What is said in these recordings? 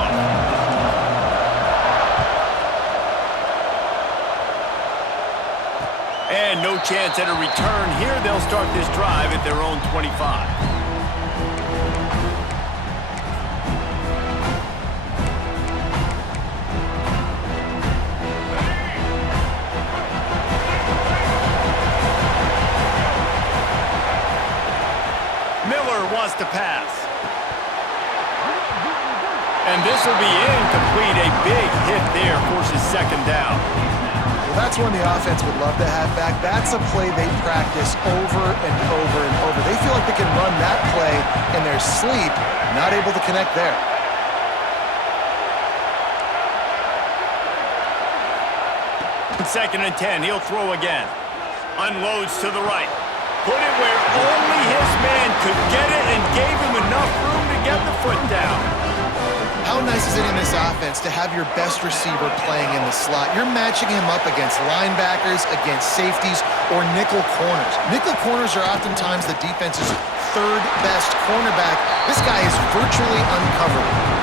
off. And no chance at a return here. They'll start this drive at their own 25. Wants to pass. And this will be incomplete. A big hit there forces second down. Well, that's one the offense would love to have back. That's a play they practice over and over and over. They feel like they can run that play in their sleep, not able to connect there. Second and 10, he'll throw again. Unloads to the right. Put it where only his man could get it and gave him enough room to get the foot down. How nice is it in this offense to have your best receiver playing in the slot? You're matching him up against linebackers, against safeties, or nickel corners. Nickel corners are oftentimes the defense's third best cornerback. This guy is virtually uncoverable.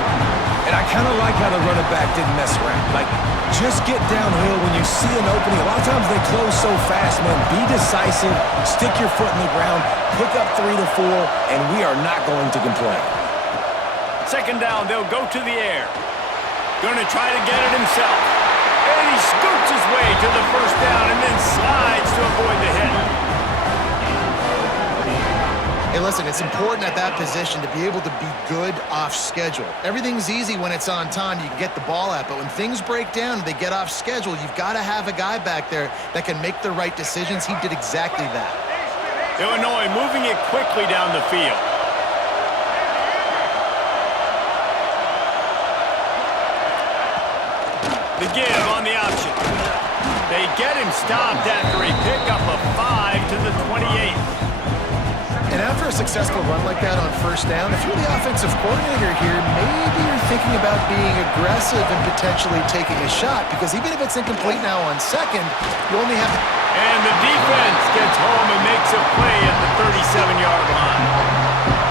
And I kind of like how the running back didn't mess around. Like, just get downhill when you see an opening. A lot of times they close so fast, man. Be decisive, stick your foot in the ground, pick up 3 to 4, and we are not going to complain. Second down, they'll go to the air. Gonna try to get it himself. And he scoots his way to the first down and then slides to avoid the hit. Hey, listen, it's important at that position to be able to be good off schedule. Everything's easy when it's on time. You can get the ball out. But when things break down and they get off schedule, you've got to have a guy back there that can make the right decisions. He did exactly that. Illinois moving it quickly down the field. The give on the option. They get him stopped after a pickup of 5 to the 28. And after a successful run like that on first down, if you're the offensive coordinator here, maybe you're thinking about being aggressive and potentially taking a shot, because even if it's incomplete now on second, you only have... And the defense gets home and makes a play at the 37-yard line.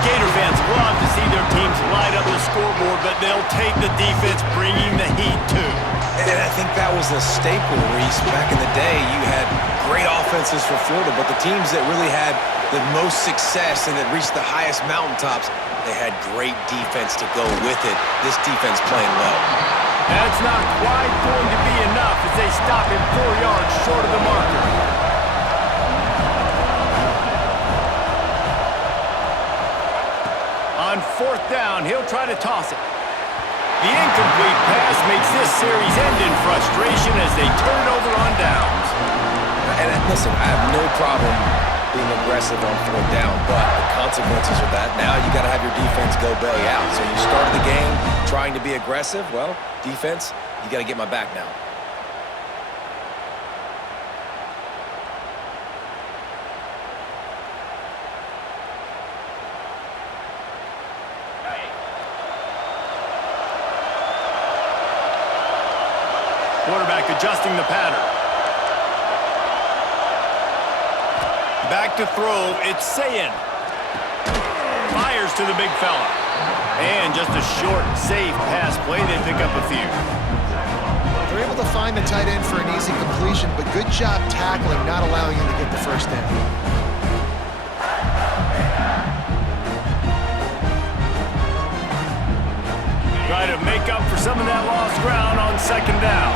Gator fans love to see their teams light up the scoreboard, but they'll take the defense bringing the heat too. And I think that was a staple, Reese. Back in the day, you had great offenses for Florida, but the teams that really had the most success and that reached the highest mountaintops, they had great defense to go with it. This defense playing well. That's not quite going to be enough as they stop him 4 yards short of the marker. On fourth down, he'll try to toss it. The incomplete pass makes this series end in frustration as they turn over on downs. And listen, I have no problem being aggressive on fourth down, but the consequences of that, now you got to have your defense go belly out. So you started the game trying to be aggressive. Well, defense, you got to get my back now. Quarterback adjusting the pattern. Back to throw, it's Sayin. Fires to the big fella. And just a short, safe pass play. They pick up a few. They're able to find the tight end for an easy completion, but good job tackling, not allowing him to get the first down. Try to make up for some of that lost ground on second down.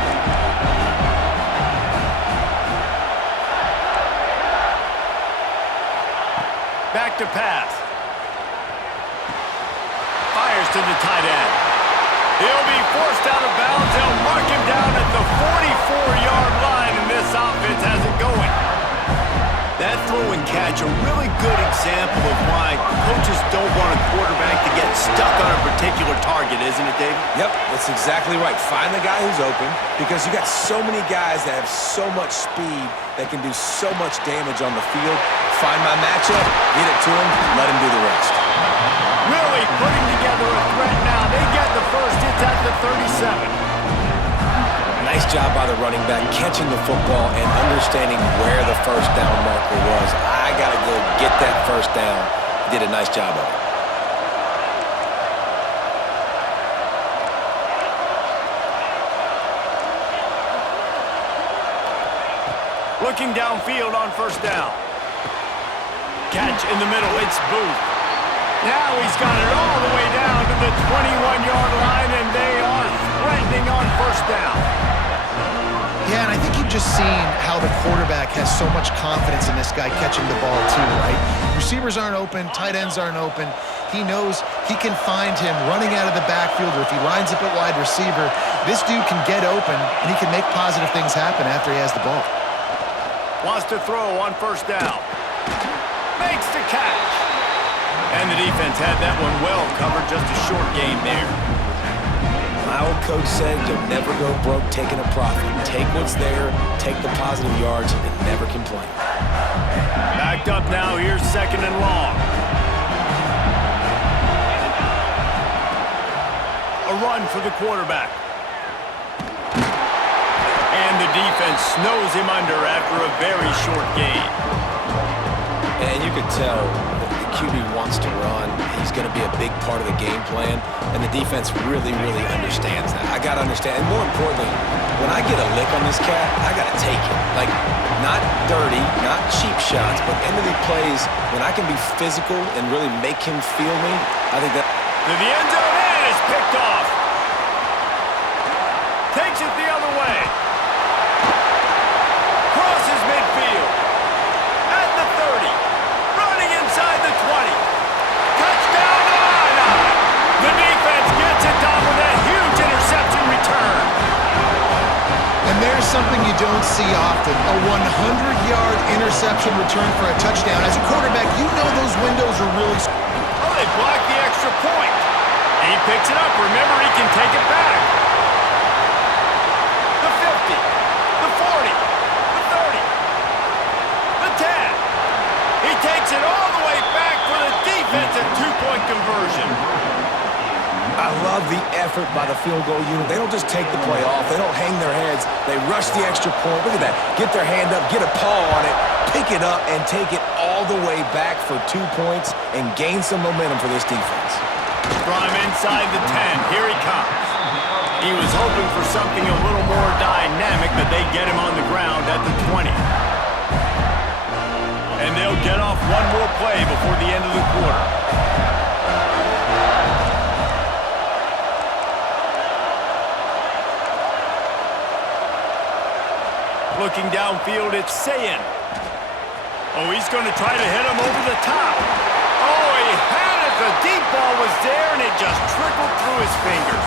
Back to pass. Fires to the tight end. He'll be forced out of bounds. They'll mark him down at the 44-yard line, and this offense has it going. That throw and catch, a really good example of why coaches don't want a quarterback to get stuck on a particular target, isn't it, David? Yep, that's exactly right. Find the guy who's open, because you got so many guys that have so much speed that can do so much damage on the field. Find my matchup, get it to him, let him do the rest. Really putting together a threat now. They get the first. It's at the 37. Nice job by the running back, catching the football and understanding where the first down marker was. I got to go get that first down. He did a nice job of it. Looking downfield on first down. Catch in the middle, it's Booth. Now he's got it all the way down to the 21-yard line, and they are threatening on first down. Yeah, and I think you've just seen how the quarterback has so much confidence in this guy catching the ball too, right? Receivers aren't open, tight ends aren't open. He knows he can find him running out of the backfield, or if he lines up at wide receiver, this dude can get open, and he can make positive things happen after he has the ball. Wants to throw on first down. Makes the catch. And the defense had that one well covered, just a short gain there. My old coach said you'll never go broke taking a profit. Take what's there, take the positive yards, and never complain. Backed up now, here's second and long. A run for the quarterback. And the defense snows him under after a very short gain. And you can tell that the QB wants to run. He's going to be a big part of the game plan, and the defense really, really understands that. I got to understand, and more importantly, when I get a lick on this cat, I got to take it. Like, not dirty, not cheap shots, but end of the plays, when I can be physical and really make him feel me, I think that... To the end zone, and it's picked off. Takes it the other way. Crosses midfield. At the 30. Running inside the 20. Touchdown line. The defense gets it done with that huge interception return. And there's something you don't see often, a 100-yard interception return for a touchdown. As a quarterback, you know those windows are really... Oh, they blocked the extra point. He picks it up. Remember, he can take it back. The 50, the 40, the 30, the 10. He takes it all the way back for the defensive two-point conversion. I love the effort by the field goal unit. They don't just take the play off. They don't hang their heads. They rush the extra point. Look at that. Get their hand up, get a paw on it, pick it up, and take it all the way back for 2 points and gain some momentum for this defense. From inside the 10, here he comes. He was hoping for something a little more dynamic, but they get him on the ground at the 20. And they'll get off one more play before the end of the quarter. Looking downfield, it's Sayin. Oh, he's going to try to hit him over the top. Oh, he had it. The deep ball was there, and it just trickled through his fingers.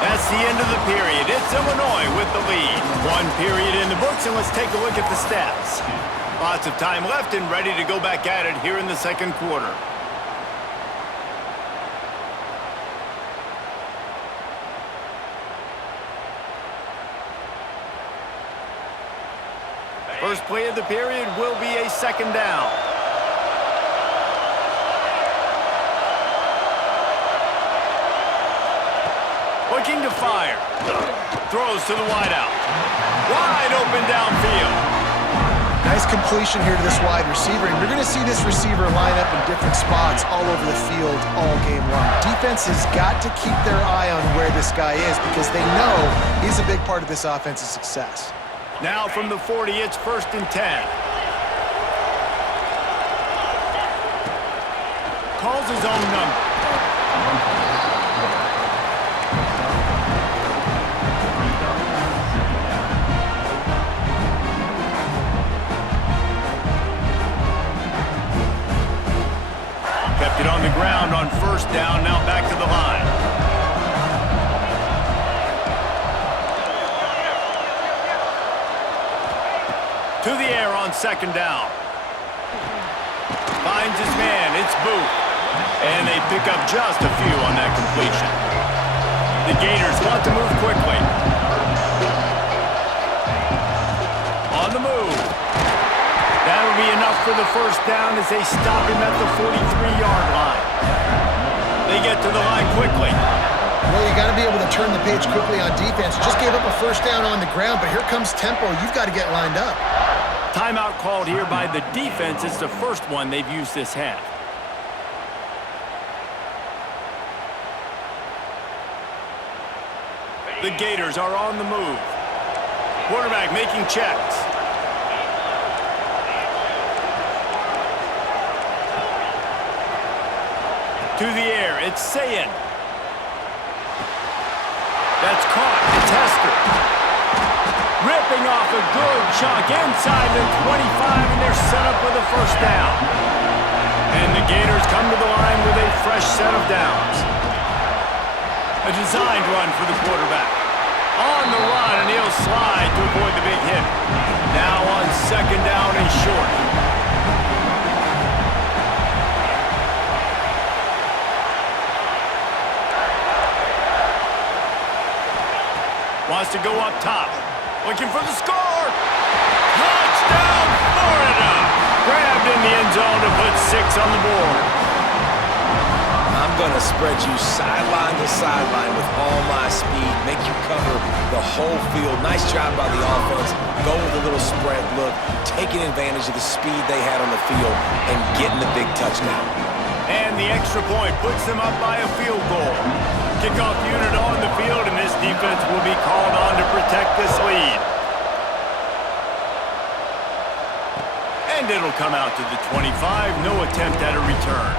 That's the end of the period. It's Illinois with the lead. One period in the books, and let's take a look at the stats. Lots of time left and ready to go back at it here in the second quarter. First play of the period will be a second down. Looking to fire. Throws to the wideout. Wide open downfield. Nice completion here to this wide receiver, and you're going to see this receiver line up in different spots all over the field all game long. Defense has got to keep their eye on where this guy is because they know he's a big part of this offense's success. Now from the 40, it's 1st and 10. Calls his own number. Kept it on the ground on first down, now back to the line. To the air on second down. Finds his man, it's Booth. And they pick up just a few on that completion. The Gators want to move quickly. On the move. That'll be enough for the first down as they stop him at the 43-yard line. They get to the line quickly. Well, you got to be able to turn the page quickly on defense. Just gave up a first down on the ground, but here comes tempo. You've got to get lined up. Timeout called here by the defense. It's the first one they've used this half. The Gators are on the move. Quarterback making checks. To the air, it's Sayin. That's caught. It's Hester. Ripping off a good chunk inside the 25, and they're set up with a first down. And the Gators come to the line with a fresh set of downs. A designed run for the quarterback. On the run, and he'll slide to avoid the big hit. Now on second down and short. Wants to go up top. Looking for the score. Touchdown, Florida! Grabbed in the end zone to put 6 on the board. I'm going to spread you sideline to sideline with all my speed, make you cover the whole field. Nice job by the offense. Go with a little spread look, taking advantage of the speed they had on the field and getting the big touchdown. And the extra point puts them up by a field goal. Kickoff unit on the field, and this defense will be called on to protect this lead. And it'll come out to the 25. No attempt at a return.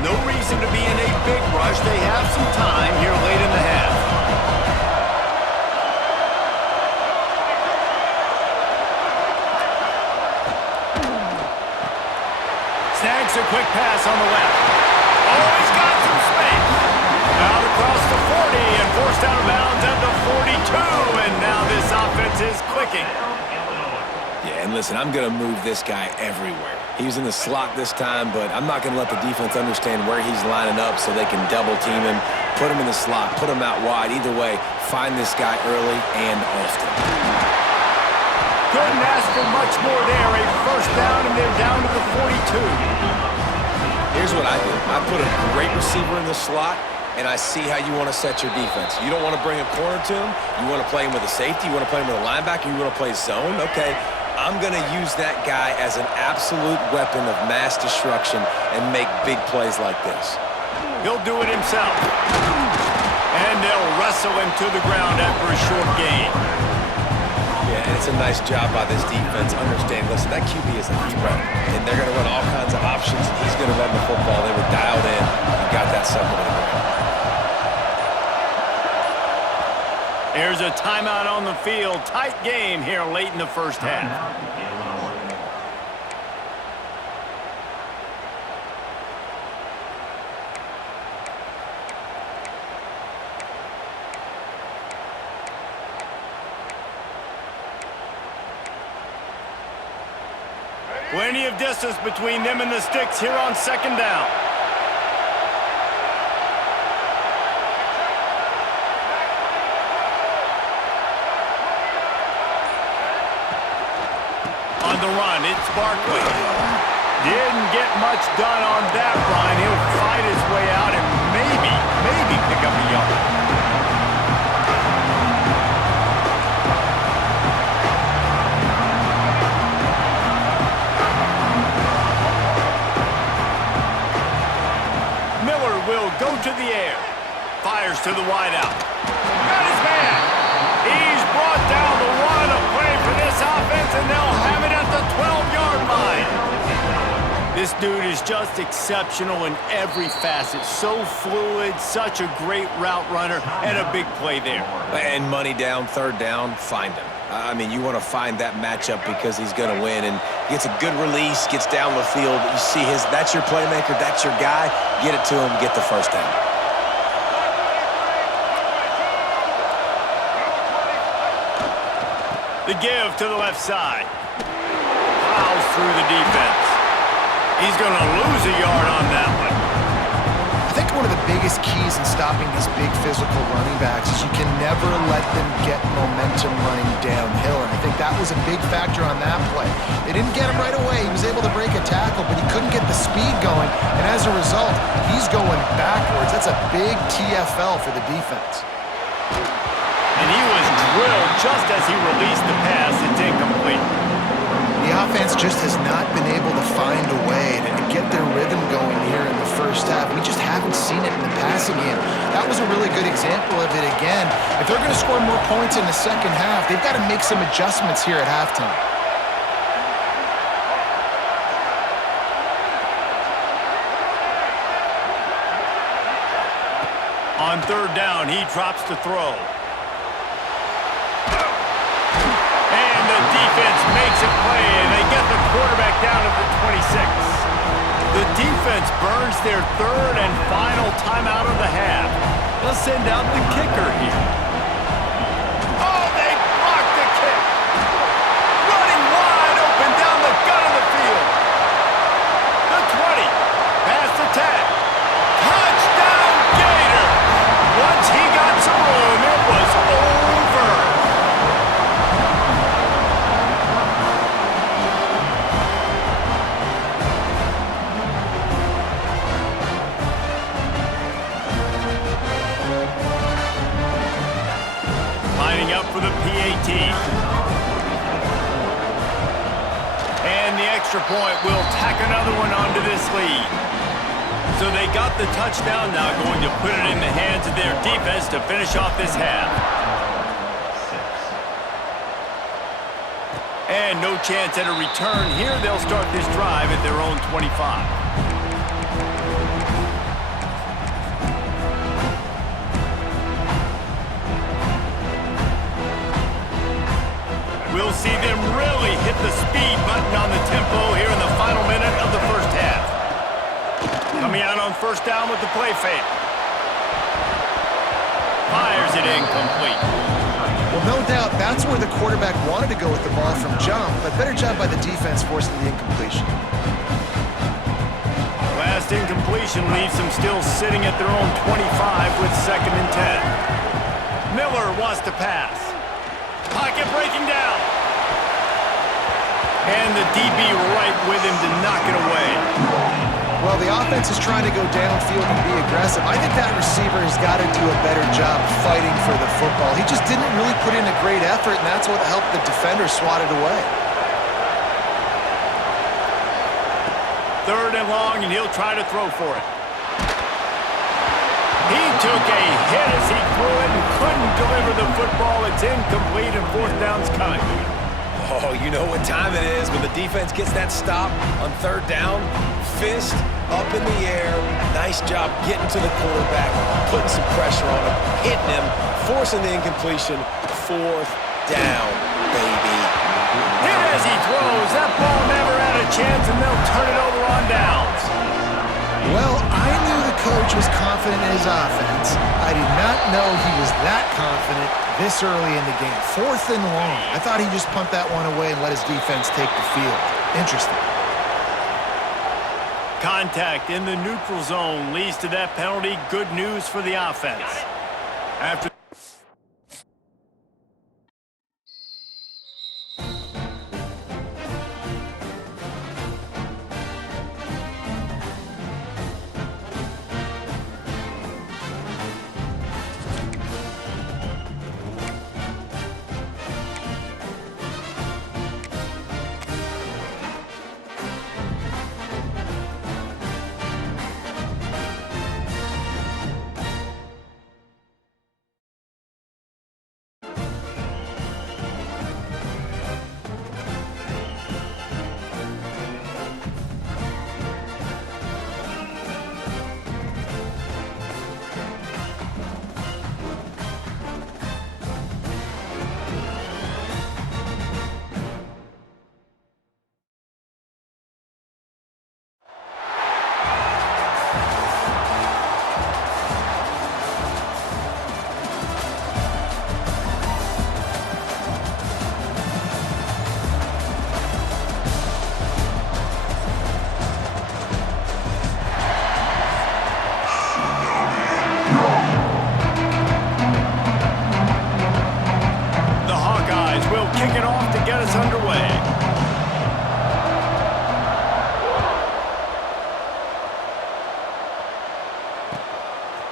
No reason to be in a big rush. They have some time here late in the half. Snags a quick pass on the left. Oh, he's got some space. Out across the 40 and forced out of bounds at the 42. And now this offense is clicking. Yeah, and listen, I'm going to move this guy everywhere. He was in the slot this time, but I'm not going to let the defense understand where he's lining up so they can double team him, put him in the slot, put him out wide. Either way, find this guy early and often. Couldn't ask for much more there. A first down, and they're down to the 42. Here's what I do. I put a great receiver in the slot, and I see how you want to set your defense. You don't want to bring a corner to him. You want to play him with a safety. You want to play him with a linebacker. You want to play zone. Okay, I'm going to use that guy as an absolute weapon of mass destruction and make big plays like this. He'll do it himself. And they'll wrestle him to the ground after a short gain. Yeah, and it's a nice job by this defense. Understand, listen, that QB is a threat, and they're going to run all kinds of options, and he's going to run the football. They were dialed in and got that sucker to the ground. There's a timeout on the field. Tight game here late in the first half. Plenty of distance between them and the sticks here on second down. On the run, it's Barkley. Didn't get much done on that run. He'll fight his way out and maybe pick up a yard. Will go to the air. Fires to the wideout. Got his man. He's brought down the run. A play for this offense, and they'll have it at the 12-yard line. This dude is just exceptional in every facet. So fluid, such a great route runner, and a big play there. And money down, third down, find him. I mean, you want to find that matchup because he's going to win, and gets a good release, gets down the field. You see that's your playmaker, that's your guy. Get it to him, get the first down. The give to the left side. Plows through the defense. He's going to lose a yard on that one. I think one of the biggest keys in stopping these big physical running backs is you can never let them get momentum running downhill, and I think that was a big factor on that play. They didn't get him right away. He was able to break a tackle, but he couldn't get the speed going, and as a result, he's going backwards. That's a big TFL for the defense. And he was drilled just as he released the pass. It's incomplete. The offense just has not been able to find a way to get their rhythm going here in the first first half. We just haven't seen it in the passing game. That was a really good example of it again. If they're going to score more points in the second half, they've got to make some adjustments here at halftime. On third down, he drops to throw. And the defense makes a play, and they get the quarterback down at the 26. The defense burns their third and final timeout of the half. They'll send out the kicker here. Oh, they blocked the kick. Running wide open down the gut of the field. The 20. Pass the 10. Touchdown, Gator. Once he got some room, it was over. Lining up for the PAT. And the extra point will tack another one onto this lead. So they got the touchdown, now going to put it in the hands of their defense to finish off this half. And no chance at a return here. They'll start this drive at their own 25. We'll see them really hit the speed button on the tempo here in the final minute of the first half. Coming out on first down with the play fake. Fires it incomplete. Well, no doubt that's where the quarterback wanted to go with the ball from jump, but better job by the defense forcing the incompletion. Last incompletion leaves them still sitting at their own 25 with 2nd and 10. Miller wants to pass. Pocket breaking down. And the DB right with him to knock it away. Well, the offense is trying to go downfield and be aggressive. I think that receiver has got to do a better job fighting for the football. He just didn't really put in a great effort, and that's what helped the defender swat it away. 3rd and long, and he'll try to throw for it. He took a hit as he threw it and couldn't deliver the football. It's incomplete, and 4th down's coming. Oh, you know what time it is when the defense gets that stop on 3rd down. Fist up in the air. Nice job getting to the quarterback, putting some pressure on him, hitting him, forcing the incompletion. 4th down, baby. Here as he throws, that ball never had a chance, and they'll turn it over on downs. Well, I knew the coach was confident in his offense. I did not know he was that confident this early in the game. 4th and long. I thought he'd just punt that one away and let his defense take the field. Interesting. Contact in the neutral zone leads to that penalty. Good news for the offense. After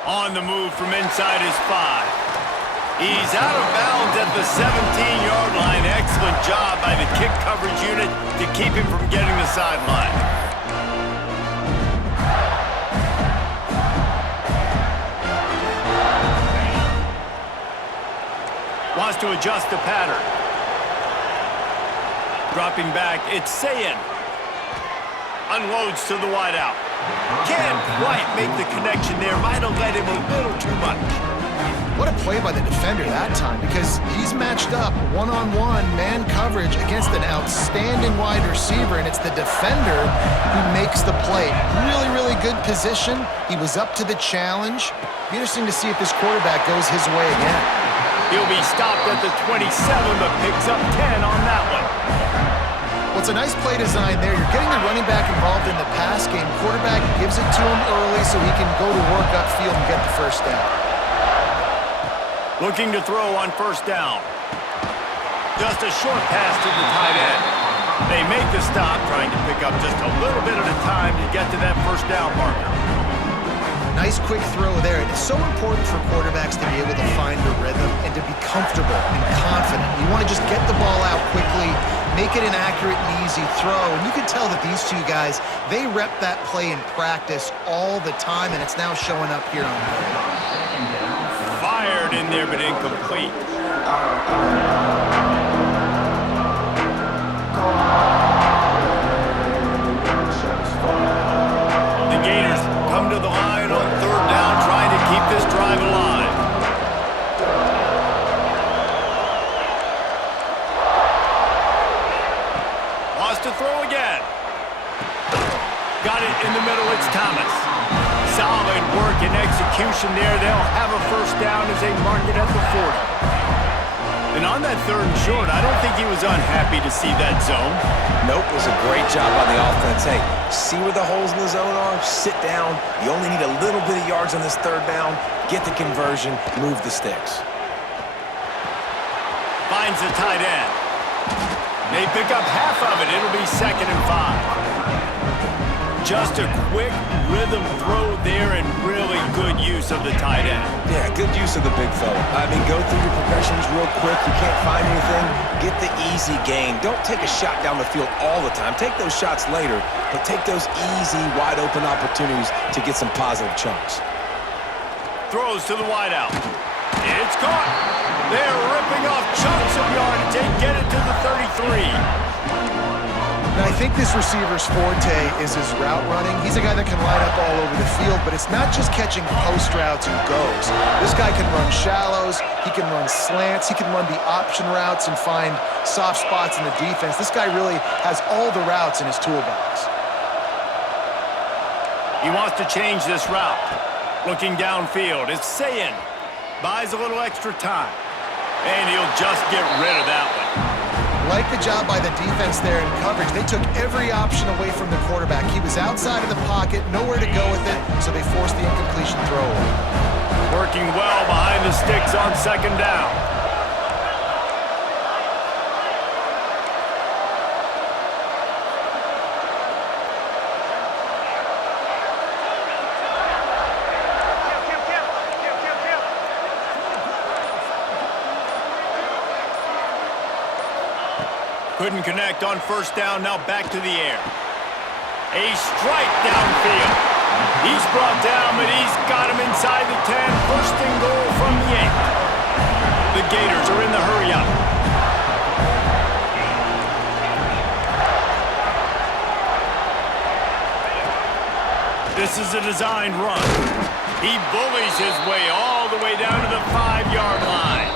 On the move from inside his 5. He's out of bounds at the 17-yard line. Excellent job by the kick coverage unit to keep him from getting the sideline. wants to adjust the pattern. Dropping back, it's Sayin. Unloads to the wideout. Can't quite make the connection there. Might have let him a little too much. What a play by the defender that time, because he's matched up one-on-one man coverage against an outstanding wide receiver, and it's the defender who makes the play. Really, really good position. He was up to the challenge. Be interesting to see if this quarterback goes his way again. He'll be stopped at the 27, but picks up 10 on that one. Well, it's a nice play design there. You're getting the running back involved in the pass game. Quarterback gives it to him early so he can go to work upfield and get the first down. Looking to throw on first down. Just a short pass to the tight end. They make the stop, trying to pick up just a little bit at a time to get to that first down marker. Nice quick throw there. And it's so important for quarterbacks to be able to find the rhythm and to be comfortable and confident. You want to just get the ball out quickly, make it an accurate and easy throw. And you can tell that these two guys, they rep that play in practice all the time, and it's now showing up here on the Fired in there, but incomplete. The Gators come to the line on third down, trying to keep this drive alive. Wants to throw again. Got it in the middle, it's Thomas. Solid work and execution there. They'll have a first down as they mark it at the 40. And on that third and short, I don't think he was unhappy to see that zone. Nope, it was a great job by the offense. Hey, see where the holes in the zone are? Sit down. You only need a little bit of yards on this third down. Get the conversion, move the sticks. Finds the tight end. They pick up half of it. It'll be 2nd and 5. Just a quick rhythm throw there and really good use of the tight end. Yeah, good use of the big fella. I mean, go through your progressions real quick. You can't find anything. Get the easy gain. Don't take a shot down the field all the time. Take those shots later, but take those easy, wide-open opportunities to get some positive chunks. Throws to the wideout. It's caught. They're ripping off chunks of yardage. They get it to the 33. Now, I think this receiver's forte is his route running. He's a guy that can line up all over the field, but it's not just catching post routes and goes. This guy can run shallows, he can run slants, he can run the option routes and find soft spots in the defense. This guy really has all the routes in his toolbox. He wants to change this route. Looking downfield, it's Sayin. Buys a little extra time. And he'll just get rid of that one. Like the job by the defense there in coverage. They took every option away from the quarterback. He was outside of the pocket, nowhere to go with it, so they forced the incompletion throw. Working well behind the sticks on 2nd down. Couldn't connect on first down, now back to the air. A strike downfield. He's brought down, but he's got him inside the 10. First and goal from the 8. The Gators are in the hurry-up. This is a designed run. He bullies his way all the way down to the 5-yard line.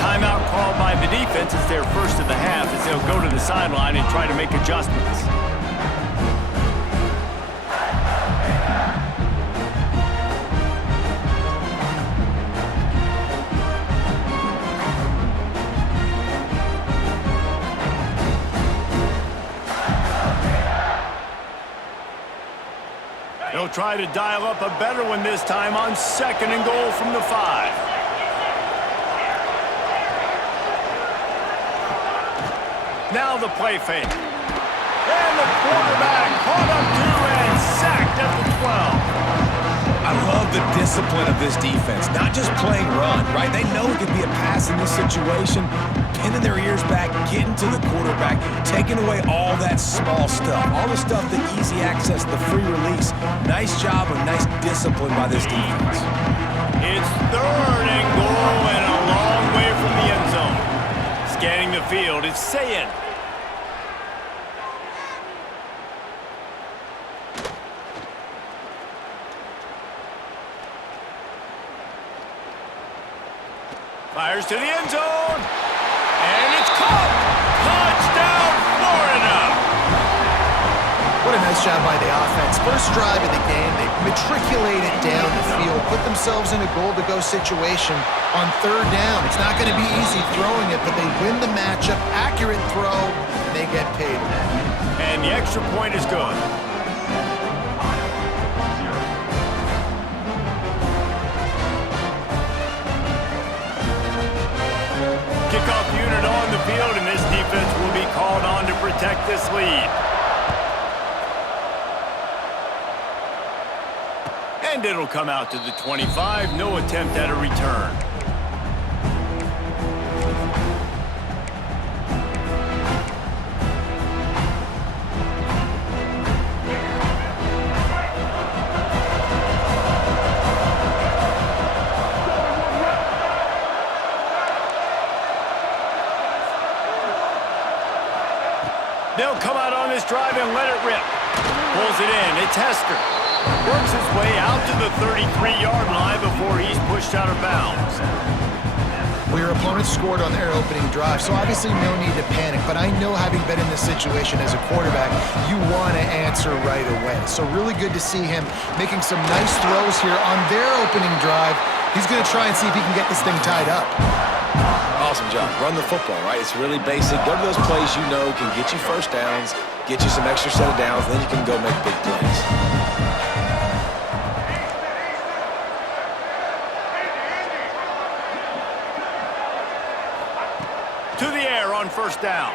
Timeout called by the defense. It's their first of the half as they'll go to the sideline and try to make adjustments. They'll try to dial up a better one this time on 2nd and goal from the 5. Now the play fake. And the quarterback caught up to and sacked at the 12. I love the discipline of this defense. Not just playing run, right? They know it could be a pass in this situation. Pinning their ears back, getting to the quarterback, taking away all that small stuff. All the stuff, the easy access, the free release. Nice job and nice discipline by this defense. It's 3rd and goal and a long way from the the end zone. Scanning the field, it's Sayin. Fires to the end zone. And it's caught. Touchdown, Florida. What a nice job by the offense. First drive of the game, they matriculated down the field, put themselves in a goal-to-go situation on third down. It's not going to be easy throwing it, but they win the matchup. Accurate throw, and they get paid. And the extra point is good. Kickoff unit on the field, and this defense will be called on to protect this lead. And it'll come out to the 25. No attempt at a return. They'll come out on this drive and let it rip. Pulls it in. It's Hester. Works his way out to the 33-yard line before he's pushed out of bounds. Well, your opponent scored on their opening drive, so obviously no need to panic. But I know, having been in this situation as a quarterback, you want to answer right away. So really good to see him making some nice throws here on their opening drive. He's going to try and see if he can get this thing tied up. Awesome job. Run the football, right? It's really basic. Go to those plays you know can get you first downs, get you some extra set of downs, then you can go make big plays. To the air on first down.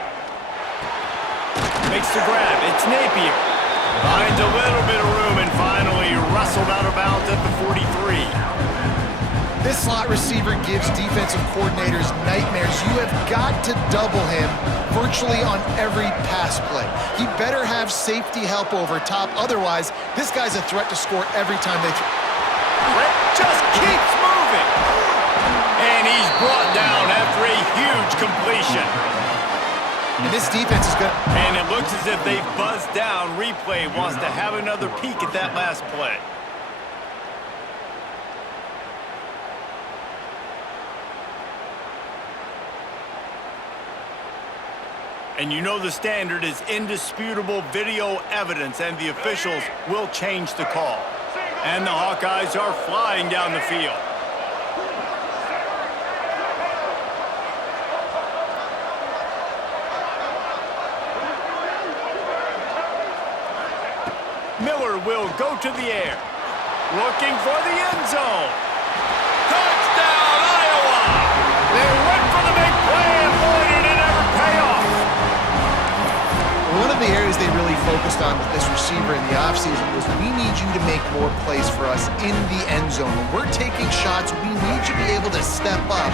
Makes the grab. It's Napier. Finds a little bit of room and finally wrestled out of bounds at the 43. This slot receiver gives defensive coordinators nightmares. You have got to double him virtually on every pass play. He better have safety help over top. Otherwise, this guy's a threat to score every time they throw. Just keeps moving. And he's brought down after a huge completion. And this defense is good. And it looks as if they've buzzed down. Replay wants to have another peek at that last play. And you know the standard is indisputable video evidence, and the officials will change the call. And the Hawkeyes are flying down the field. Miller will go to the air, looking for the end zone. Touchdown, Iowa! They went for the big play, and boy, did it ever pay off. One of the areas they really focused on with this receiver in the offseason was, we need you to make more plays for us in the end zone. When we're taking shots, we need you to be able to step up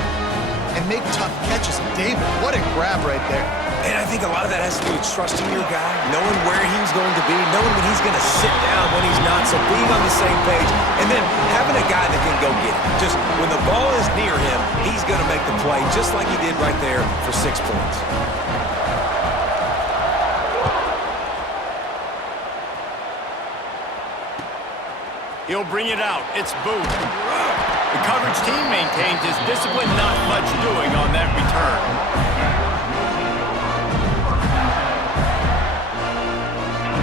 and make tough catches. And David, what a grab right there. And I think a lot of that has to do with trusting your guy, knowing where he's going to be, knowing when he's going to sit down, when he's not, so being on the same page, and then having a guy that can go get it. Just when the ball is near him, he's going to make the play, just like he did right there for 6 points. He'll bring it out. It's Booth. The coverage team maintains his discipline, not much doing on that return.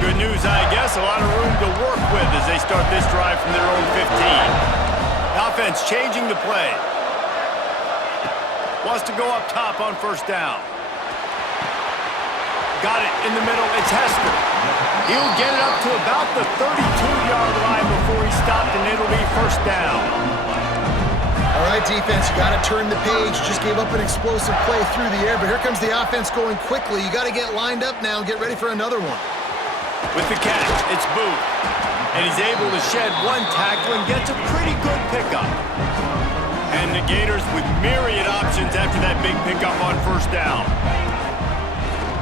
Good news, I guess. A lot of room to work with as they start this drive from their own 15. Offense changing the play. Wants to go up top on first down. Got it in the middle. It's Hester. He'll get it up to about the 32-yard line before he's stopped, and it'll be first down. All right, defense, you got to turn the page. Just gave up an explosive play through the air, but here comes the offense going quickly. You got to get lined up now and get ready for another one. With the catch, it's Booth. And he's able to shed one tackle and gets a pretty good pickup. And the Gators with myriad options after that big pickup on first down.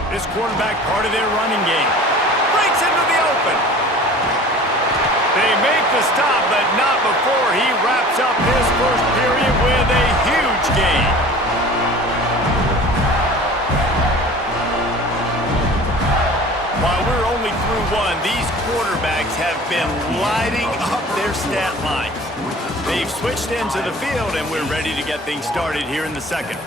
This quarterback part of their running game. Breaks into the open. They make the stop, but not before he wraps up his first period with a huge gain. through one, these quarterbacks have been lighting up their stat lines. They've switched into the field, and we're ready to get things started here in the second.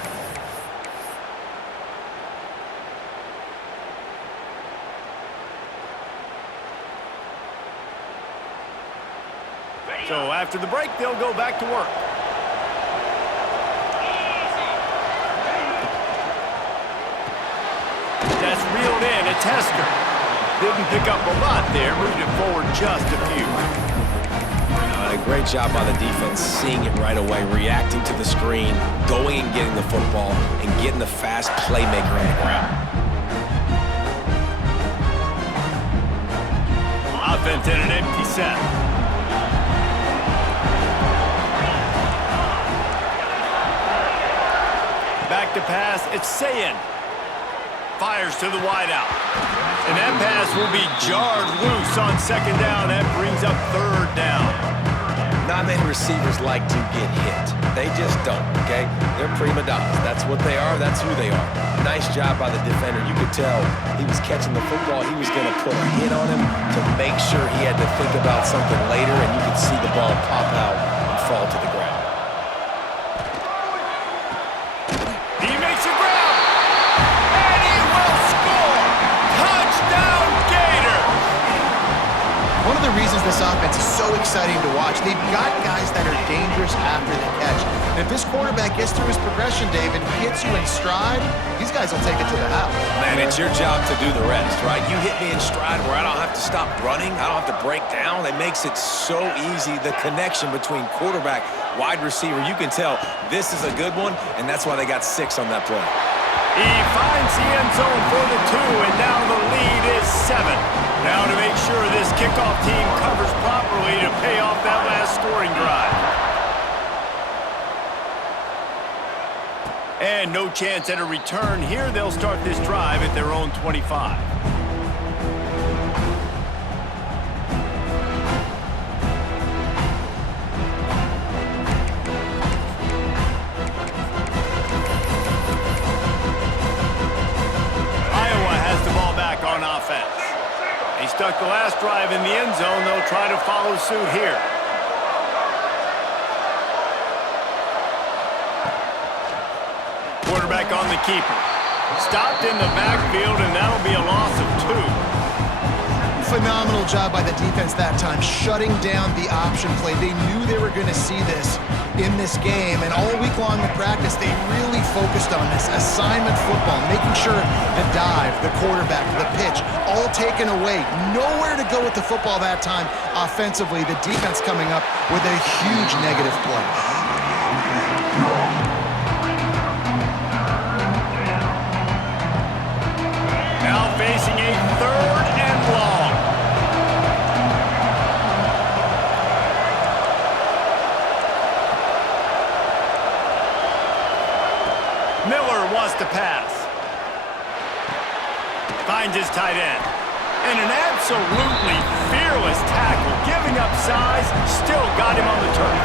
So after the break, they'll go back to work. That's reeled in, a tester. Didn't pick up a lot there, moved it forward just a few. A great job by the defense, seeing it right away, reacting to the screen, going and getting the football, and getting the fast playmaker on the ground. Offense in an empty set. Back to pass, it's Sayin. Fires to the wideout. And that pass will be jarred loose on second down. That brings up third down. Not many receivers like to get hit. They just don't, okay? They're prima donnas. That's what they are. That's who they are. Nice job by the defender. You could tell he was catching the football. He was going to put a hit on him to make sure he had to think about something later, and you could see the ball pop out and fall to the ground. One of the reasons this offense is so exciting to watch, they've got guys that are dangerous after the catch. And if this quarterback gets through his progression, Dave, and hits you in stride, these guys will take it to the house. Man, it's your job to do the rest, right? You hit me in stride where I don't have to stop running. I don't have to break down. It makes it so easy, the connection between quarterback, wide receiver. You can tell this is a good one, and that's why they got 6 on that play. He finds the end zone for the 2, and now the lead is 7. Now to make sure this kickoff team covers properly to pay off that last scoring drive. And no chance at a return here. They'll start this drive at their own 25. On offense. He stuck the last drive in the end zone. They'll try to follow suit here. Quarterback on the keeper. Stopped in the backfield, and that'll be a loss of 2. Phenomenal job by the defense that time, shutting down the option play. They knew they were going to see this in this game, and all week long in practice, they really focused on this assignment football, making sure the dive, the quarterback, the pitch, all taken away. Nowhere to go with the football that time offensively. The defense coming up with a huge negative play. Now facing a 3rd and long. Miller wants to pass. Finds his tight end. And an absolutely fearless tackle, giving up size, still got him on the turf.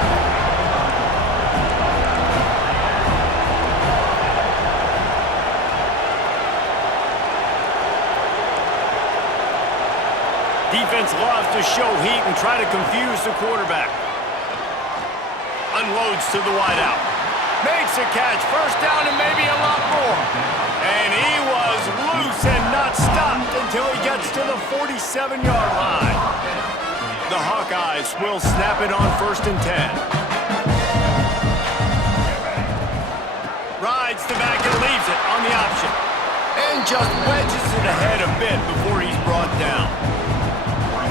Defense loves to show heat and try to confuse the quarterback. Unloads to the wideout. Makes a catch, first down and maybe a lot more. And he was loose and not stopped until he gets to the 47-yard line. The Hawkeyes will snap it on 1st and 10. Rides the back and leaves it on the option. And just wedges it ahead a bit before he's brought down.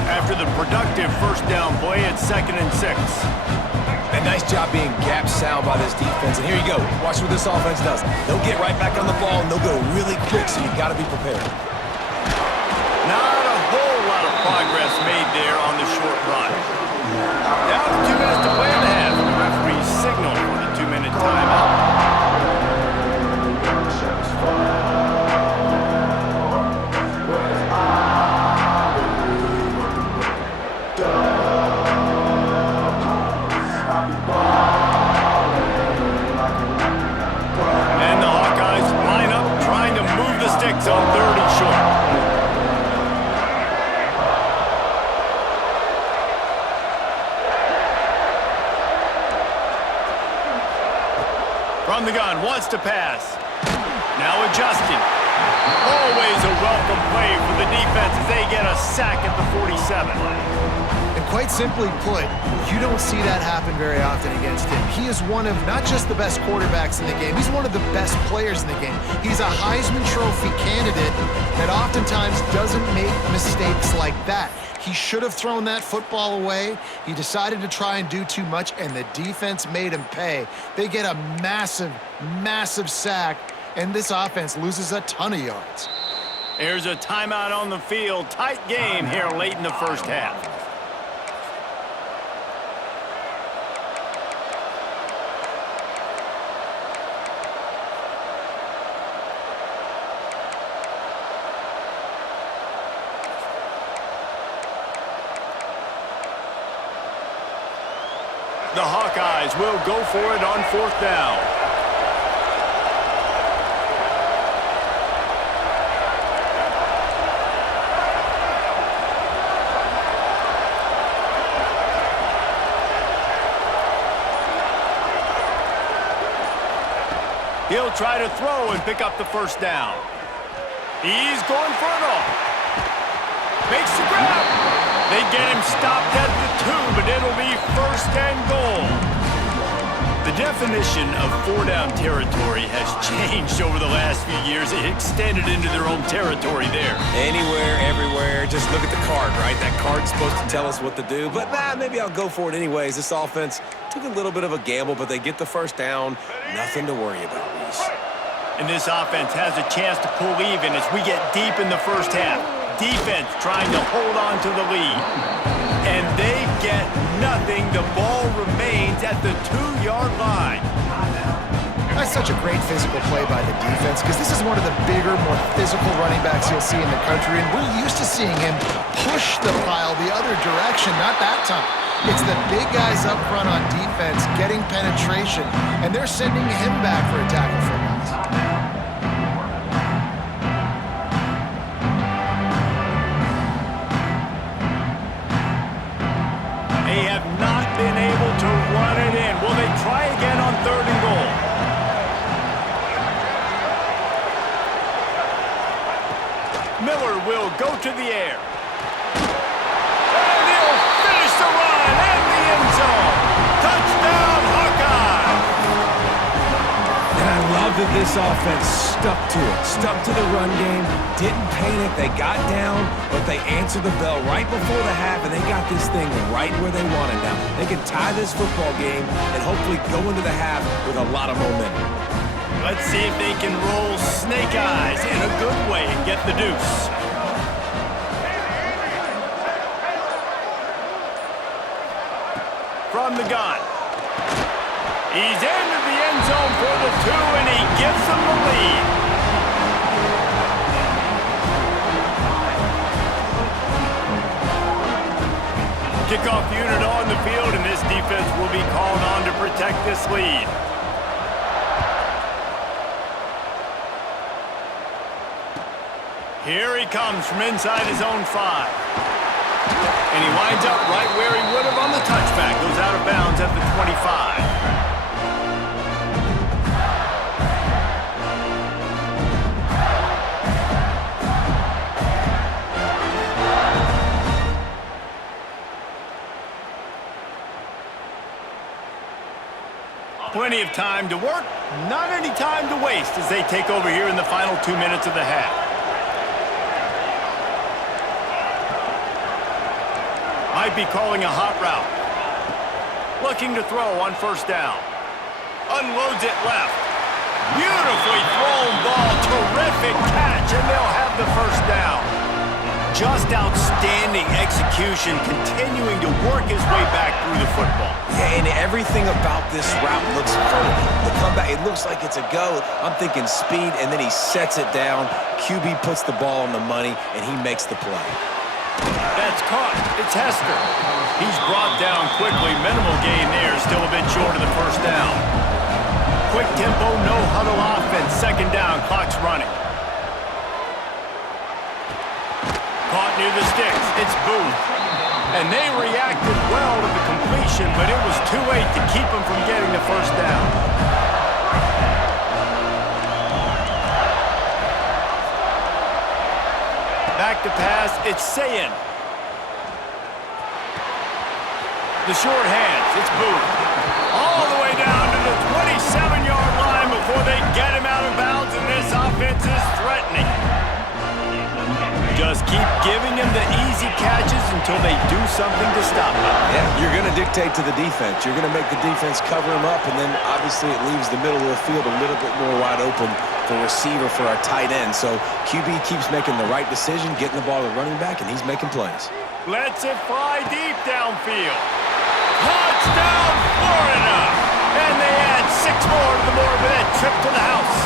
After the productive first down play, it's 2nd and 6. A nice job being gap sound by this defense. And here you go. Watch what this offense does. They'll get right back on the ball, and they'll go really quick, so you've got to be prepared. Not a whole lot of progress made there on the short run. Down to 2 minutes to play in the half. The referee signaled for the 2-minute timeout. On 3rd and short. From the gun, wants to pass. Now adjusting. Always a welcome play for the defense as they get a sack at the 47. And quite simply put, you don't see that happen very often against him. He is one of not just the best quarterbacks in the game, he's one of the best players in the game. He's a Heisman Trophy candidate that oftentimes doesn't make mistakes like that. He should have thrown that football away. He decided to try and do too much, and the defense made him pay. They get a massive, massive sack, and this offense loses a ton of yards. There's a timeout on the field. Tight game here late in the first half. The Hawkeyes will go for it on 4th down. He'll try to throw and pick up the first down. He's going for it all. Makes the grab. They get him stopped at the 2, but it'll be 1st and goal. The definition of 4-down territory has changed over the last few years. It extended into their own territory there. Anywhere, everywhere, just look at the card, right? That card's supposed to tell us what to do, but maybe I'll go for it anyways. This offense took a little bit of a gamble, but they get the first down. Nothing to worry about, Reese. And this offense has a chance to pull even as we get deep in the first half. Defense trying to hold on to the lead. And they get nothing. The ball remains at the 2-yard line. That's such a great physical play by the defense because this is one of the bigger, more physical running backs you'll see in the country, and we're used to seeing him push the pile the other direction, not that time. It's the big guys up front on defense getting penetration, and they're sending him back for a tackle for loss. They have not been able to run it in. Will they try again on 3rd and goal? Miller will go to the air. And he'll finish the run and the end zone. Touchdown, Hawkeye! And I love that this offense stuck to it, stuck to the run game, didn't panic. They got down, but they answered the bell right before the half, and they got this thing right where they wanted now. They can tie this football game and hopefully go into the half with a lot of momentum. Let's see if they can roll snake eyes in a good way and get the deuce. From the gun. He's into the end zone for the 2, and he gives them the lead. Kickoff unit on the field, and this defense will be called on to protect this lead. Here he comes from inside his own 5. And he winds up right where he would have on the touchback. Goes out of bounds at the 25. Plenty of time to work, not any time to waste as they take over here in the final 2 minutes of the half. Might be calling a hot route. Looking to throw on 1st down. Unloads it left. Beautifully thrown ball. Terrific catch, and they'll have the 1st down. Just outstanding execution, continuing to work his way back through the football. Yeah, and everything about this route looks vertical. The comeback, it looks like it's a go. I'm thinking speed, and then he sets it down. QB puts the ball on the money, and he makes the play. That's caught. It's Hester. He's brought down quickly. Minimal gain there. Still a bit short of the 1st down. Quick tempo, no huddle offense. 2nd down. Clock's running. Caught near the sticks. It's Booth. And they reacted well to the completion, but it was too late to keep him from getting the 1st down. to pass. It's saying. The short hands. It's Booth. All the way down to the 27-yard line before they get him out of bounds, and this offense is threatening. Just keep giving him the easy catches until they do something to stop him. Yeah, you're going to dictate to the defense. You're going to make the defense cover him up, and then obviously it leaves the middle of the field a little bit more wide open for receiver for our tight end. So QB keeps making the right decision, getting the ball to the running back, and he's making plays. Lets it fly deep downfield. Touchdown, Florida! And they add 6 more to the board with that trip to the house.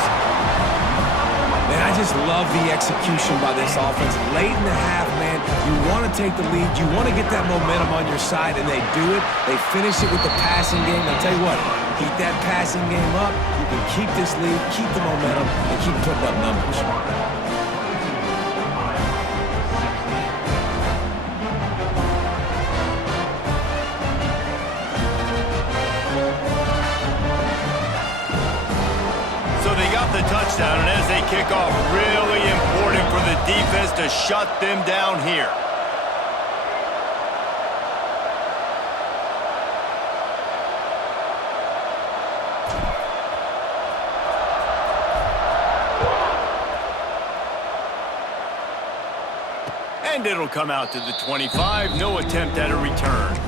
Man, I just love the execution by this offense. Late in the half, man, you want to take the lead. You want to get that momentum on your side, and they do it. They finish it with the passing game. I'll tell you what, keep that passing game up. You can keep this lead, keep the momentum, and keep putting up numbers. The touchdown, and as they kick off, really important for the defense to shut them down here. And it'll come out to the 25. No attempt at a return.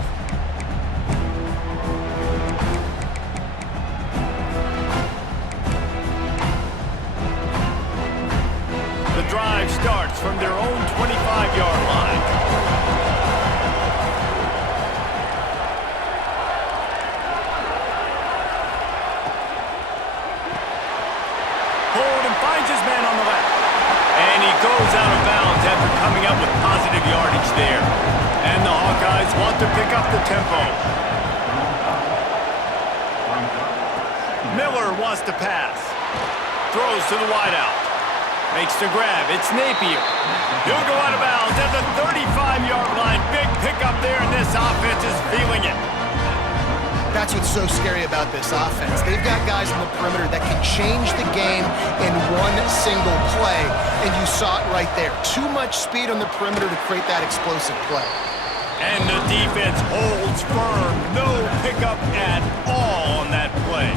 Drive starts from their own 25-yard line. Holden finds his man on the left. And he goes out of bounds after coming up with positive yardage there. And the Hawkeyes want to pick up the tempo. Miller wants to pass. Throws to the wideout. Makes the grab. It's Napier. He'll go out of bounds at the 35-yard line. Big pickup there, and this offense is feeling it. That's what's so scary about this offense. They've got guys on the perimeter that can change the game in one single play, and you saw it right there. Too much speed on the perimeter to create that explosive play. And the defense holds firm. No pickup at all on that play.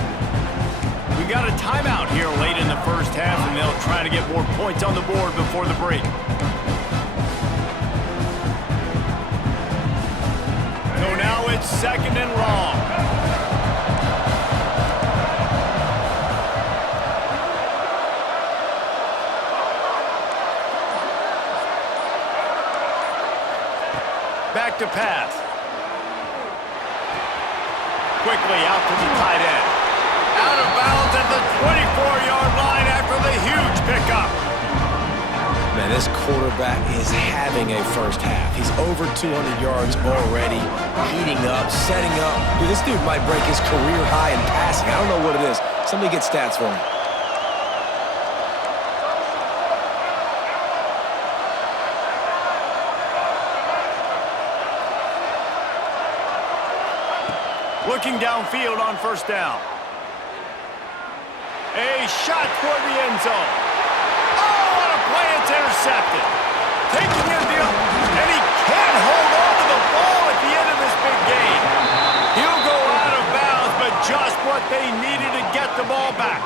We got a timeout here late in the first half, and they'll try to get more points on the board before the break. So now it's 2nd and long. Back to pass. Quickly out to the tight end. Out of bounds at the 24-yard line after the huge pickup. Man, this quarterback is having a first half. He's over 200 yards already, heating up, setting up. Dude, this dude might break his career high in passing. I don't know what it is. Somebody get stats for him. Looking downfield on 1st down. A shot toward the end zone. Oh, what a play. It's intercepted. Taking in the and he can't hold on to the ball at the end of this big game. He'll go out of bounds, but just what they needed to get the ball back.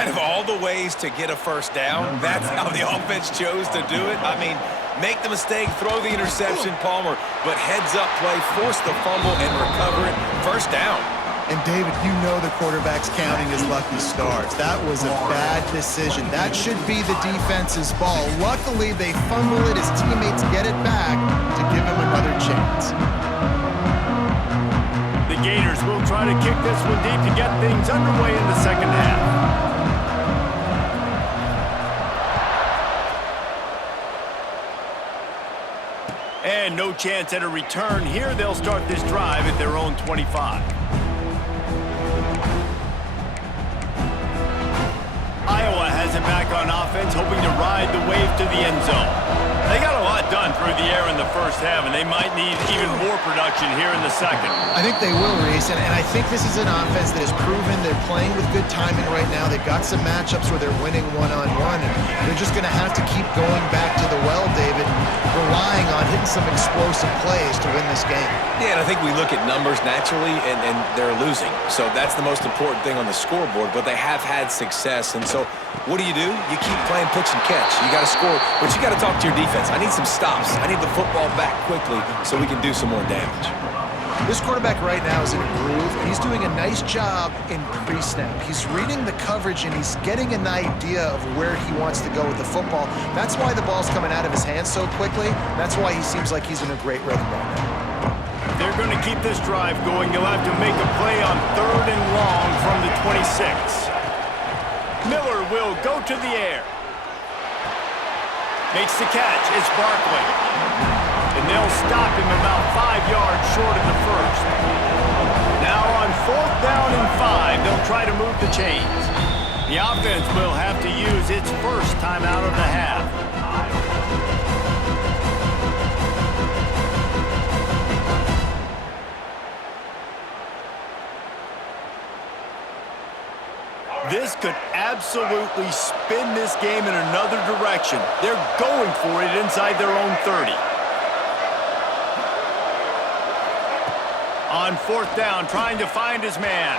Out of all the ways to get a first down, that's how the offense chose to do it. I mean, make the mistake, throw the interception, Palmer, but heads-up play, force the fumble, and recover it. First down. And, David, you know the quarterback's counting his lucky stars. That was a bad decision. That should be the defense's ball. Luckily, they fumble it. His teammates get it back to give him another chance. The Gators will try to kick this one deep to get things underway in the second half. And no chance at a return here. They'll start this drive at their own 25. Iowa has it back on offense, hoping to ride the wave to the end zone. They got a lot done through the air in the first first half, and they might need even more production here in the second. I think they will, Reese, and I think this is an offense that has proven they're playing with good timing right now. They've got some matchups where they're winning one-on-one, and they're just going to have to keep going back to the well, David, and relying on hitting some explosive plays to win this game. Yeah, and I think we look at numbers naturally, and they're losing. So that's the most important thing on the scoreboard, but they have had success. And so what do? You keep playing pitch and catch. You got to score, but you got to talk to your defense. I need some stops. I need the football back quickly so we can do some more damage. This quarterback right now is in a groove, and he's doing a nice job in pre-snap. He's reading the coverage, and he's getting an idea of where he wants to go with the football. That's why the ball's coming out of his hands so quickly. That's why he seems like he's in a great rhythm right now. They're going to keep this drive going. They'll have to make a play on 3rd and long from the 26. Miller will go to the air. Makes the catch. It's Barkley. And they'll stop him about 5 yards short of the first. Now on 4th down and 5, they'll try to move the chains. The offense will have to use its first timeout of the half. This could absolutely spin this game in another direction. They're going for it inside their own 30. On 4th down, trying to find his man.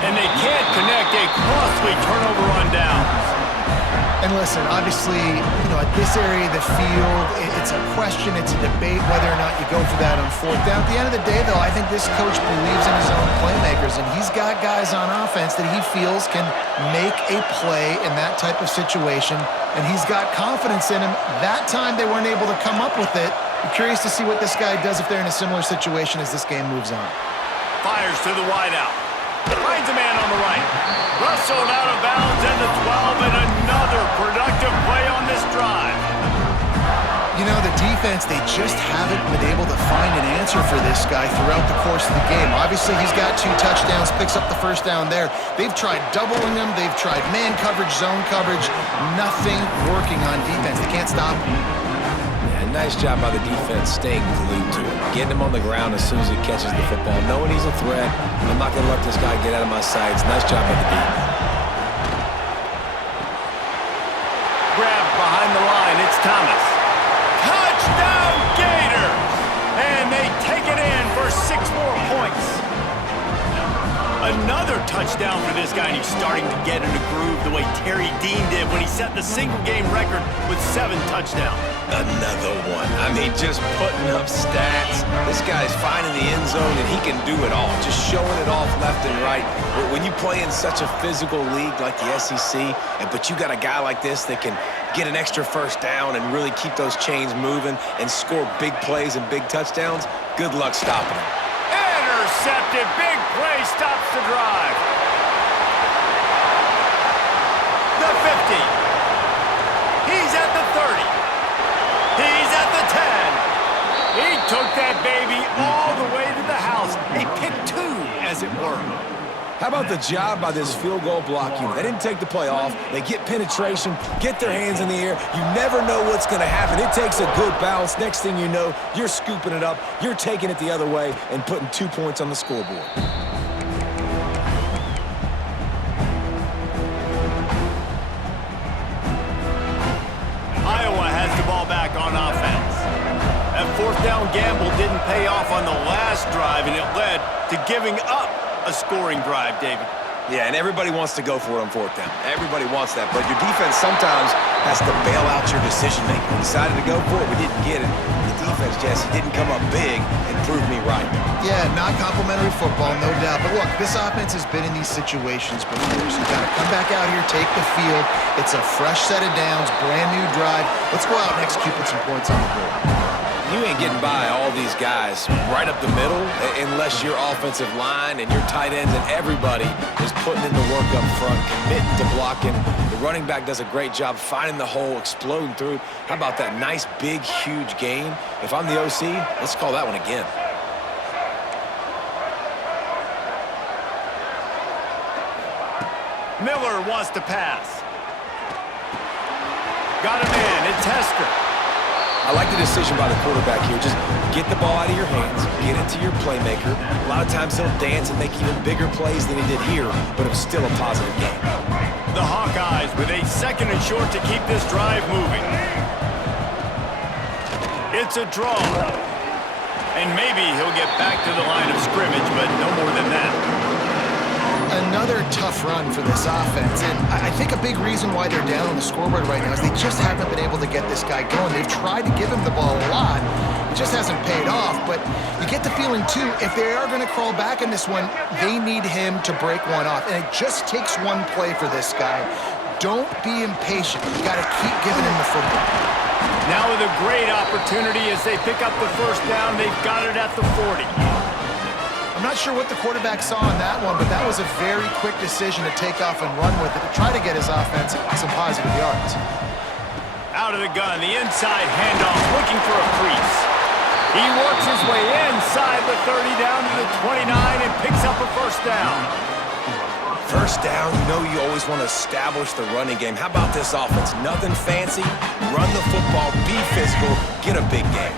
And they can't connect. A costly turnover on downs. And listen, obviously, at this area of the field, it's a question, it's a debate whether or not you go for that on 4th down. At the end of the day, though, I think this coach believes in his own playmakers, and he's got guys on offense that he feels can make a play in that type of situation, and he's got confidence in him. That time they weren't able to come up with it. I'm curious to see what this guy does if they're in a similar situation as this game moves on. Fires to the wideout. Finds a man on the right. Rustled out of bounds at the 12, and another productive play on this drive. The defense, they just haven't been able to find an answer for this guy throughout the course of the game. Obviously, he's got 2 touchdowns, picks up the first down there. They've tried doubling him. They've tried man coverage, zone coverage. Nothing working on defense. They can't stop him. Nice job by the defense staying glued to him, getting him on the ground as soon as he catches the football, knowing he's a threat. I'm not going to let this guy get out of my sights. Nice job by the defense. Grab behind the line. It's Thomas. Touchdown Gators! And they take it in for 6 more points. Another touchdown for this guy, and he's starting to get in a groove the way Terry Dean did when he set the single-game record with 7 touchdowns. Another one. I mean, just putting up stats. This guy's finding the end zone, and he can do it all. Just showing it off left and right. But when you play in such a physical league like the SEC, but you got a guy like this that can get an extra first down and really keep those chains moving and score big plays and big touchdowns, good luck stopping him. Intercepted. Big play stops the drive. The 50. He's at the 30. He's at the 10. He took that baby all the way to the house. A pick 2, as it were. How about the job by this field goal block unit? They didn't take the play off. They get penetration, get their hands in the air. You never know what's going to happen. It takes a good bounce. Next thing you know, you're scooping it up. You're taking it the other way and putting 2 points on the scoreboard. Iowa has the ball back on offense. That 4th down gamble didn't pay off on the last drive, and it led to giving up a scoring drive, David. Yeah, and everybody wants to go for it on 4th down. Everybody wants that, but your defense sometimes has to bail out your decision-making. We decided to go for it. We didn't get it. The defense, Jesse, didn't come up big and prove me right. Yeah, not complimentary football, no doubt. But look, this offense has been in these situations before, so you got to come back out here, take the field. It's a fresh set of downs, brand new drive. Let's go out and execute with some points on the board. You ain't getting by all these guys right up the middle unless your offensive line and your tight ends and everybody is putting in the work up front, committing to blocking. The running back does a great job finding the hole, exploding through. How about that nice, big, huge gain? If I'm the OC, let's call that one again. Miller wants to pass. Got a man. It's Hester. I like the decision by the quarterback here. Just get the ball out of your hands, get it to your playmaker. A lot of times he'll dance and make even bigger plays than he did here, but it was still a positive game. The Hawkeyes with a 2nd and short to keep this drive moving. It's a draw. And maybe he'll get back to the line of scrimmage, but no more than that. Another tough run for this offense, and I think a big reason why they're down on the scoreboard right now is they just haven't been able to get this guy going. They've tried to give him the ball a lot. It just hasn't paid off, but you get the feeling, too, if they are going to crawl back in this one, they need him to break one off, and it just takes one play for this guy. Don't be impatient. You got to keep giving him the football. Now with a great opportunity as they pick up the first down, they've got it at the 40. I'm not sure what the quarterback saw on that one, but that was a very quick decision to take off and run with it to try to get his offense some positive yards. Out of the gun, the inside handoff, looking for a crease. He works his way inside the 30 down to the 29 and picks up a first down. First down, you know you always want to establish the running game. How about this offense? Nothing fancy. Run the football, be physical, get a big game.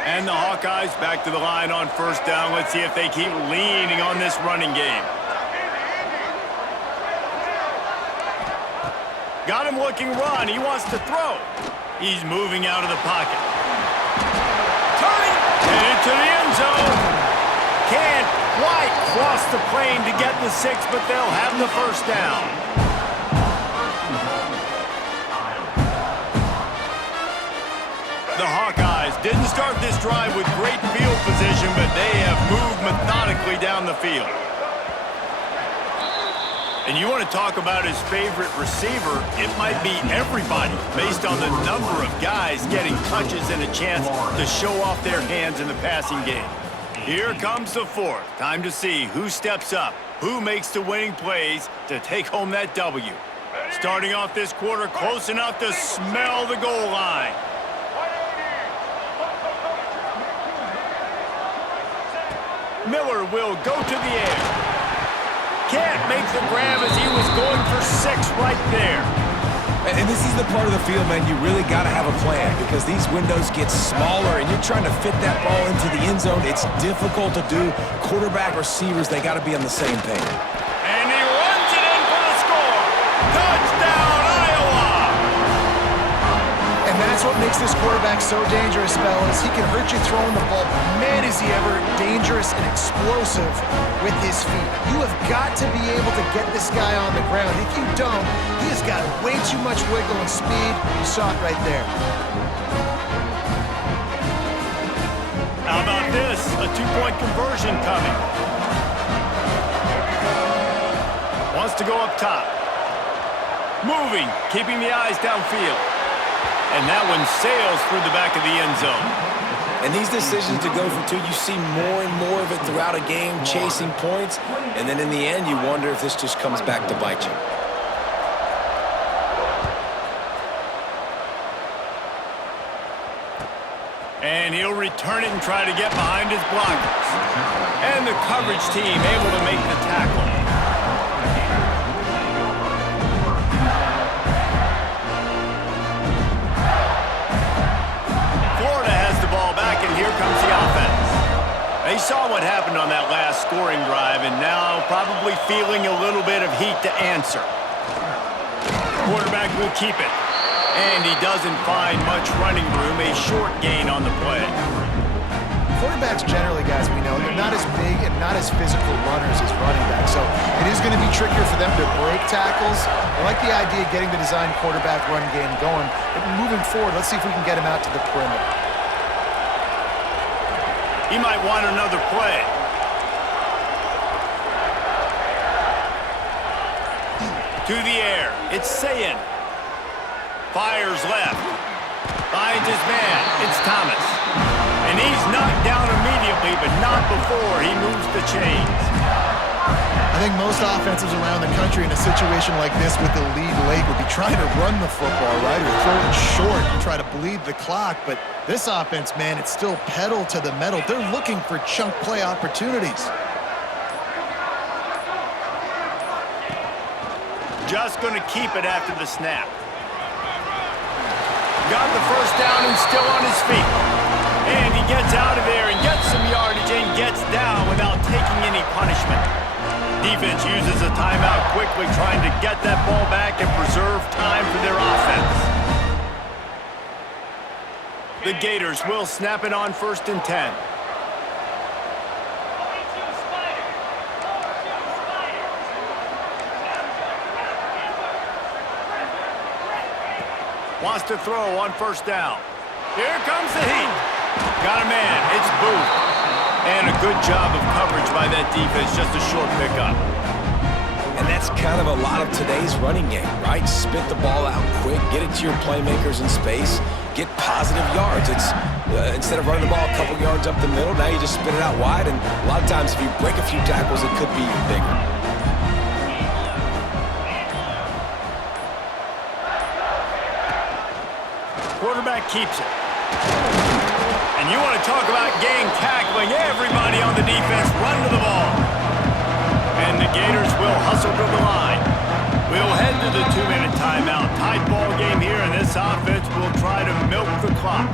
And the Hawkeyes back to the line on first down. Let's see if they keep leaning on this running game. Got him looking run. He wants to throw. He's moving out of the pocket. Turning and into the end zone. Can't quite cross the plane to get the 6, but they'll have the first down. The Hawkeyes didn't start this drive with great field position, but they have moved methodically down the field. And you want to talk about his favorite receiver, it might be everybody based on the number of guys getting touches and a chance to show off their hands in the passing game. Here comes the 4th. Time to see who steps up, who makes the winning plays to take home that W. Starting off this quarter close enough to smell the goal line. Miller will go to the air. Can't make the grab as he was going for 6 right there. And this is the part of the field, man, you really got to have a plan because these windows get smaller and you're trying to fit that ball into the end zone. It's difficult to do. Quarterback, receivers, they got to be on the same page. And he runs it in for the score. Touchdown, Iowa! And that's what makes this quarterback so dangerous, fellas. He can hurt you throwing the ball, but man, is he ever dangerous and explosive with his feet. You have got to be able to get this guy on the ground. If you don't, he has got way too much wiggle and speed. You saw it right there. How about this? A 2-point conversion coming. Wants to go up top. Moving, keeping the eyes downfield. And that one sails through the back of the end zone. And these decisions to go for 2, you see more and more of it throughout a game, chasing points. And then in the end, you wonder if this just comes back to bite you. And he'll return it and try to get behind his blockers. And the coverage team able to make the tackle. Florida has the ball back, and here comes the offense. They saw what happened on that last scoring drive, and now probably feeling a little bit of heat to answer. Quarterback will keep it. And he doesn't find much running room, a short gain on the play. Quarterbacks generally, guys, we know, they're not as big and not as physical runners as running backs, so it is going to be trickier for them to break tackles. I like the idea of getting the design quarterback run game going, but moving forward, let's see if we can get him out to the perimeter. He might want another play. To the air, it's Sayin. Fires left. Finds his man. It's Thomas. And he's knocked down immediately, but not before he moves the chains. I think most offenses around the country in a situation like this with the lead late would be trying to run the football, right, or throw it short and try to bleed the clock. But this offense, man, it's still pedal to the metal. They're looking for chunk play opportunities. Just going to keep it after the snap. got the first down and still on his feet. And he gets out of there and gets some yardage and gets down without taking any punishment. Defense uses a timeout quickly, trying to get that ball back and preserve time for their offense. The Gators will snap it on 1st and 10. Wants to throw on 1st down. Here comes the heat. Got a man. It's Booth. And a good job of coverage by that defense. Just a short pickup. And that's kind of a lot of today's running game, right? Spit the ball out quick, get it to your playmakers in space, get positive yards. It's instead of running the ball a couple yards up the middle, now you just spit it out wide. And a lot of times if you break a few tackles, it could be even bigger. Quarterback keeps it. And you want to talk about gang tackling. Everybody on the defense run to the ball. And the Gators will hustle to the line. We'll head to the 2-minute timeout. Tight ball game here, and this offense will try to milk the clock.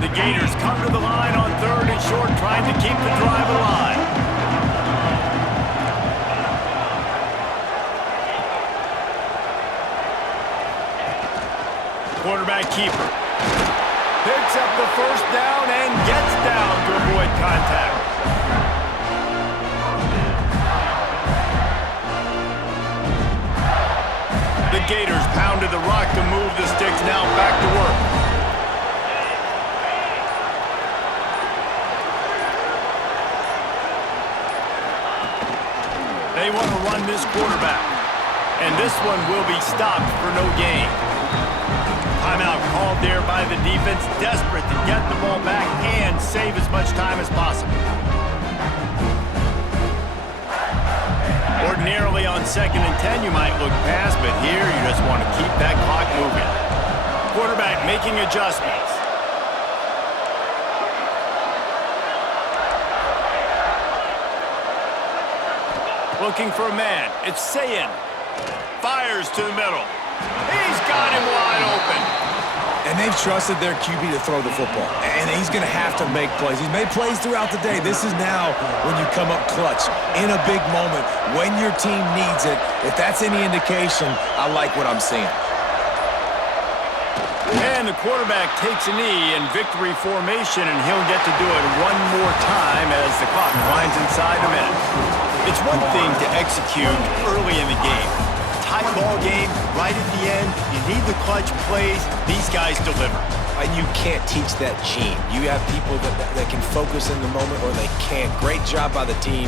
The Gators come to the line on 3rd and short, trying to keep the drive alive. Quarterback keeper. Picks up the 1st down and gets down to avoid contact. The Gators pounded the rock to move the sticks, now back to work. They want to run this quarterback. And this one will be stopped for no gain. Timeout called there by the defense, desperate to get the ball back and save as much time as possible. Ordinarily on 2nd and 10, you might look past, but here you just want to keep that clock moving. Quarterback making adjustments. Looking for a man. It's Sayin. Fires to the middle. He's got him wide open. And they've trusted their QB to throw the football. And he's going to have to make plays. He's made plays throughout the day. This is now when you come up clutch in a big moment when your team needs it. If that's any indication, I like what I'm seeing. And the quarterback takes a knee in victory formation, and he'll get to do it one more time as the clock winds inside a minute. It's one thing to execute early in the game. Tight ball game, right at the end. You need the clutch plays. These guys deliver. And you can't teach that gene. You have people that can focus in the moment or they can't. Great job by the team.